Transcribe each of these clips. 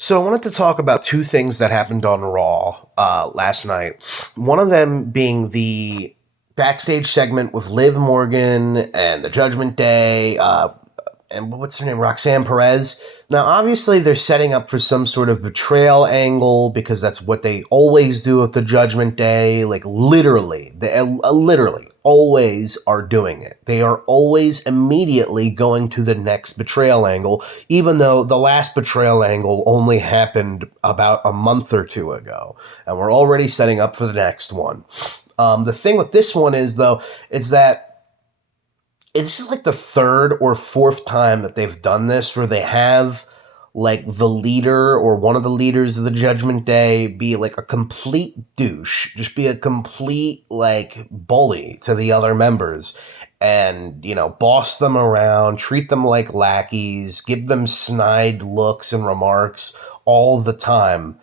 So I wanted to talk about two things that happened on Raw last night. One of them being the backstage segment with Liv Morgan and the Judgment Day, and what's her name, Roxanne Perez. Now, obviously, they're setting up for some sort of betrayal angle because that's what they always do with the Judgment Day. Like literally, they literally always are doing it. They are always immediately going to the next betrayal angle, even though the last betrayal angle only happened about a month or two ago, and we're already setting up for the next one. The thing with this one is, though, is that it's just like the third or fourth time that they've done this where they have like the leader or one of the leaders of the Judgment Day be like a complete douche, just be a complete like bully to the other members and, boss them around, treat them like lackeys, give them snide looks and remarks all the time.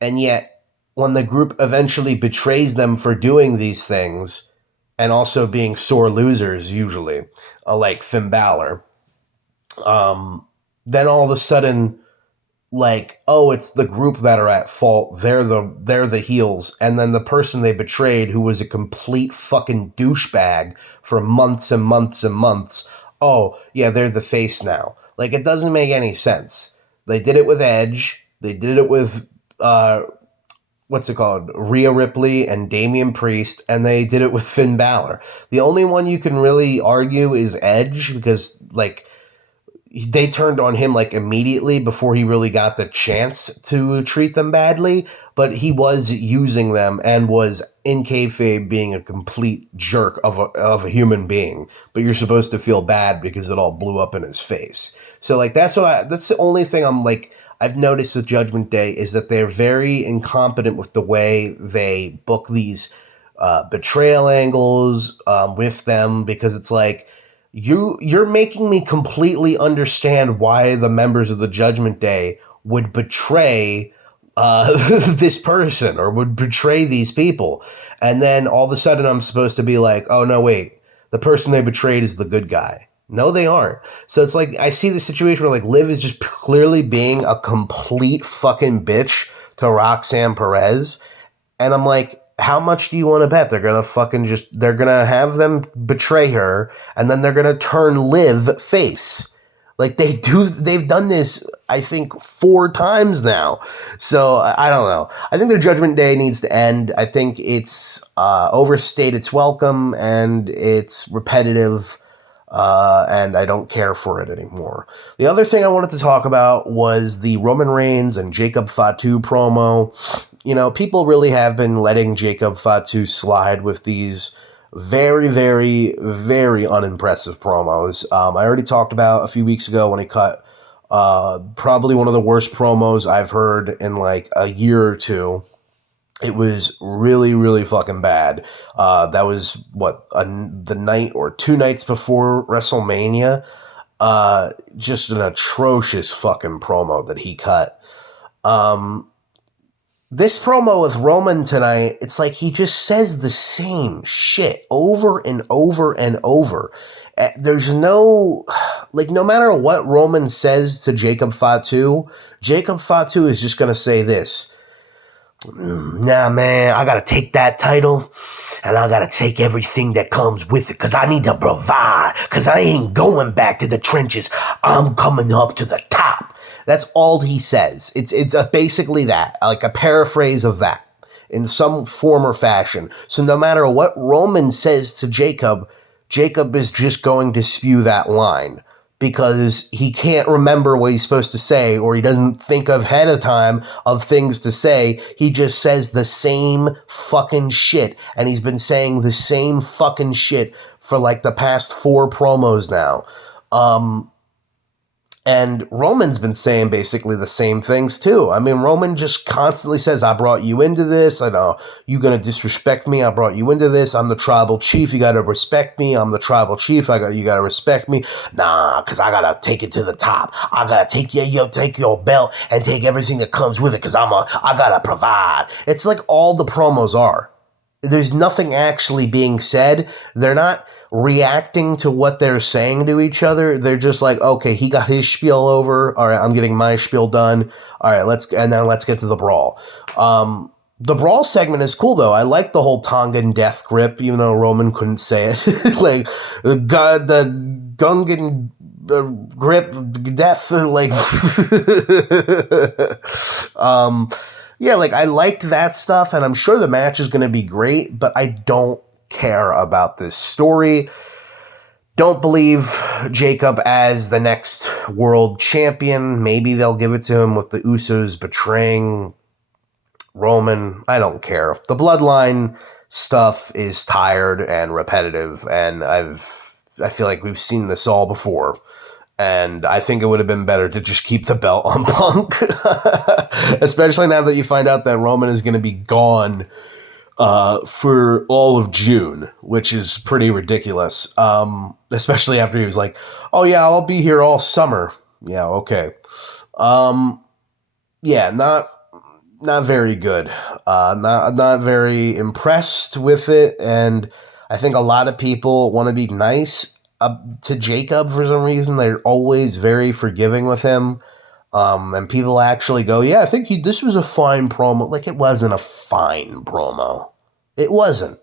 And yet, when the group eventually betrays them for doing these things, and also being sore losers usually, like Finn Balor. Then all of a sudden, like, oh, it's the group that are at fault. They're the heels, and then the person they betrayed, who was a complete fucking douchebag for months and months and months. Oh yeah, they're the face now. Like it doesn't make any sense. They did it with Edge. They did it with what's it called? Rhea Ripley and Damian Priest, and they did it with Finn Balor. The only one you can really argue is Edge because, like, they turned on him, like, immediately before he really got the chance to treat them badly, but he was using them and was, in kayfabe, being a complete jerk of a human being, but you're supposed to feel bad because it all blew up in his face. So, like, that's the only thing I've noticed with Judgment Day is that they're very incompetent with the way they book these betrayal angles with them, because it's like you're making me completely understand why the members of the Judgment Day would betray this person or would betray these people, and then all of a sudden I'm supposed to be like, oh no, wait, the person they betrayed is the good guy. No, they aren't. So it's like I see the situation where like Liv is just clearly being a complete fucking bitch to Roxanne Perez, and I'm like, how much do you want to bet they're gonna have them betray her, and then they're gonna turn Liv face? Like they've done this, I think, 4 times now. So I don't know. I think the Judgment Day needs to end. I think it's overstayed its welcome and it's repetitive. And I don't care for it anymore. The other thing I wanted to talk about was the Roman Reigns and Jacob Fatu promo. People really have been letting Jacob Fatu slide with these very, very, very unimpressive promos. I already talked about a few weeks ago when he cut probably one of the worst promos I've heard in like a year or two. It was really, really fucking bad. That was, the night or 2 nights before WrestleMania. Just an atrocious fucking promo that he cut. This promo with Roman tonight, it's like he just says the same shit over and over and over. There's no matter what Roman says to Jacob Fatu is just going to say this. Nah, man, I gotta take that title, and I gotta take everything that comes with it, because I need to provide, because I ain't going back to the trenches. I'm coming up to the top. That's all he says. It's basically that, like a paraphrase of that, in some form or fashion. So no matter what Roman says to Jacob, Jacob is just going to spew that line, because he can't remember what he's supposed to say, or he doesn't think ahead of time of things to say. He just says the same fucking shit, and he's been saying the same fucking shit for like the past 4 promos now. And Roman's been saying basically the same things too. I mean, Roman just constantly says, I brought you into this. I know you're going to disrespect me. I brought you into this. I'm the tribal chief. You got to respect me. I'm the tribal chief. You got to respect me. Nah, because I got to take it to the top. I got to take your belt and take everything that comes with it, because I got to provide. It's like all the promos are. There's nothing actually being said. They're not reacting to what they're saying to each other. They're just like, okay, he got his spiel over. All right, I'm getting my spiel done. All right, let's get to the brawl. The brawl segment is cool though. I like the whole Tongan death grip, even though Roman couldn't say it. Like the Gungan grip death, like yeah, like I liked that stuff, and I'm sure the match is going to be great, but I don't care about this story. Don't believe Jacob as the next world champion. Maybe they'll give it to him with the Usos betraying Roman. I don't care. The bloodline stuff is tired and repetitive, and I feel like we've seen this all before. And I think it would have been better to just keep the belt on Punk. Especially now that you find out that Roman is going to be gone for all of June, which is pretty ridiculous. Especially after he was like, oh yeah, I'll be here all summer. Yeah, okay. Yeah, not very good. Not very impressed with it, and I think a lot of people want to be nice to Jacob for some reason. They're always very forgiving with him. And people actually go, yeah, I think this was a fine promo. Like, it wasn't a fine promo. It wasn't.